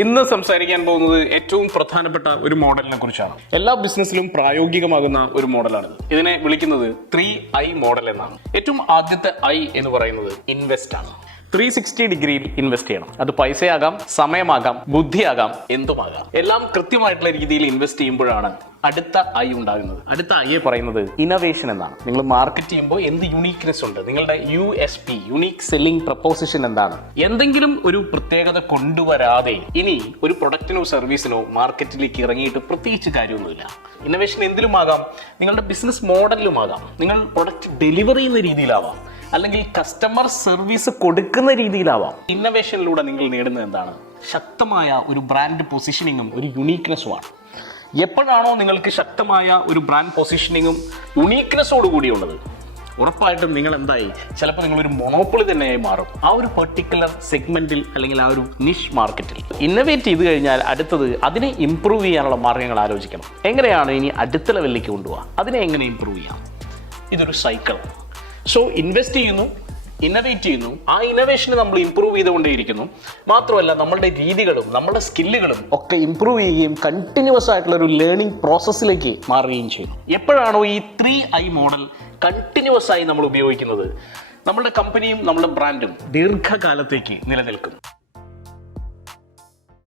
ഇന്ന് സംസാരിക്കാൻ പോകുന്നത് ഏറ്റവും പ്രധാനപ്പെട്ട ഒരു മോഡലിനെ കുറിച്ചാണ്. എല്ലാ ബിസിനസ്സിലും പ്രായോഗികമാകുന്ന ഒരു മോഡലാണിത്. ഇതിനെ വിളിക്കുന്നത് 3I മോഡൽ എന്നാണ്. ഏറ്റവും ആദ്യത്തെ I എന്ന് പറയുന്നത് ഇൻവെസ്റ്റ് ആണ്. 360 ഡിഗ്രിയിൽ ഇൻവെസ്റ്റ് ചെയ്യണം. അത് പൈസയാകാം, സമയമാകാം, ബുദ്ധിയാകാം, എന്തുമാകാം. എല്ലാം കൃത്യമായിട്ടുള്ള രീതിയിൽ ഇൻവെസ്റ്റ് ചെയ്യുമ്പോഴാണ് അടുത്ത I ഉണ്ടാകുന്നത്. അടുത്ത I പറയുന്നത് ഇന്നോവേഷൻ എന്നാണ്. നിങ്ങൾ മാർക്കറ്റ് ചെയ്യുമ്പോൾ എന്ത് യുണീക്നെസ് ഉണ്ട്, നിങ്ങളുടെ USP യുണീക് സെല്ലിംഗ് പ്രപ്പോസിഷൻ എന്താണ്, എന്തെങ്കിലും ഒരു പ്രത്യേകത കൊണ്ടുവരാതെ ഇനി ഒരു പ്രൊഡക്റ്റിനോ സർവീസിനോ മാർക്കറ്റിലേക്ക് ഇറങ്ങിയിട്ട് പ്രത്യേകിച്ച് കാര്യമൊന്നുമില്ല. ഇന്നോവേഷൻ എന്തിലുമാകാം, നിങ്ങളുടെ ബിസിനസ് മോഡലിലുമാകാം, നിങ്ങൾ പ്രൊഡക്റ്റ് ഡെലിവറി ചെയ്യുന്ന രീതിയിലാവാം, അല്ലെങ്കിൽ കസ്റ്റമർ സർവീസ് കൊടുക്കുന്ന രീതിയിലാവാം. ഇന്നോവേഷനിലൂടെ നിങ്ങൾ നേടുന്നത് എന്താണ്? ശക്തമായ ഒരു ബ്രാൻഡ് പൊസിഷനിങ്ങും ഒരു യുണീക്നെസ്സുമാണ്. എപ്പോഴാണോ നിങ്ങൾക്ക് ശക്തമായ ഒരു ബ്രാൻഡ് പൊസിഷനിങ്ങും യുണീക്നെസ്സോട് കൂടിയുള്ളത്, ഉറപ്പായിട്ടും നിങ്ങൾ എന്തായി, ചിലപ്പോൾ നിങ്ങളൊരു മൊണോപ്പൊളി തന്നെയായി മാറും ആ ഒരു പെർട്ടിക്കുലർ സെഗ്മെന്റിൽ അല്ലെങ്കിൽ ആ ഒരു നിഷ് മാർക്കറ്റിൽ. ഇന്നോവേറ്റ് ചെയ്ത് കഴിഞ്ഞാൽ അടുത്തത് അതിനെ ഇംപ്രൂവ് ചെയ്യാനുള്ള മാർഗ്ഗങ്ങൾ ആലോചിക്കണം. എങ്ങനെയാണ് ഇനി അടുത്ത ലെവലിലേക്ക് കൊണ്ടുപോകുക, അതിനെ എങ്ങനെ ഇംപ്രൂവ് ചെയ്യാം? ഇതൊരു സൈക്കിളാണ്. സോ ഇൻവെസ്റ്റ് ചെയ്യുന്നു, ഇന്നോവേറ്റ് ചെയ്യുന്നു, ആ ഇന്നോവേഷനെ നമ്മൾ ഇംപ്രൂവ് ചെയ്തുകൊണ്ടേയിരിക്കുന്നു. മാത്രമല്ല നമ്മളുടെ രീതികളും നമ്മുടെ സ്കില്ലുകളും ഒക്കെ ഇംപ്രൂവ് ചെയ്യുകയും കണ്ടിന്യൂസ് ആയിട്ടുള്ള ഒരു ലേണിംഗ് പ്രോസസ്സിലേക്ക് മാറുകയും ചെയ്യുന്നു. എപ്പോഴാണോ ഈ 3I മോഡൽ കണ്ടിന്യൂസ് ആയി നമ്മൾ ഉപയോഗിക്കുന്നത്, നമ്മുടെ കമ്പനിയും നമ്മുടെ ബ്രാൻഡും ദീർഘകാലത്തേക്ക് നിലനിൽക്കും.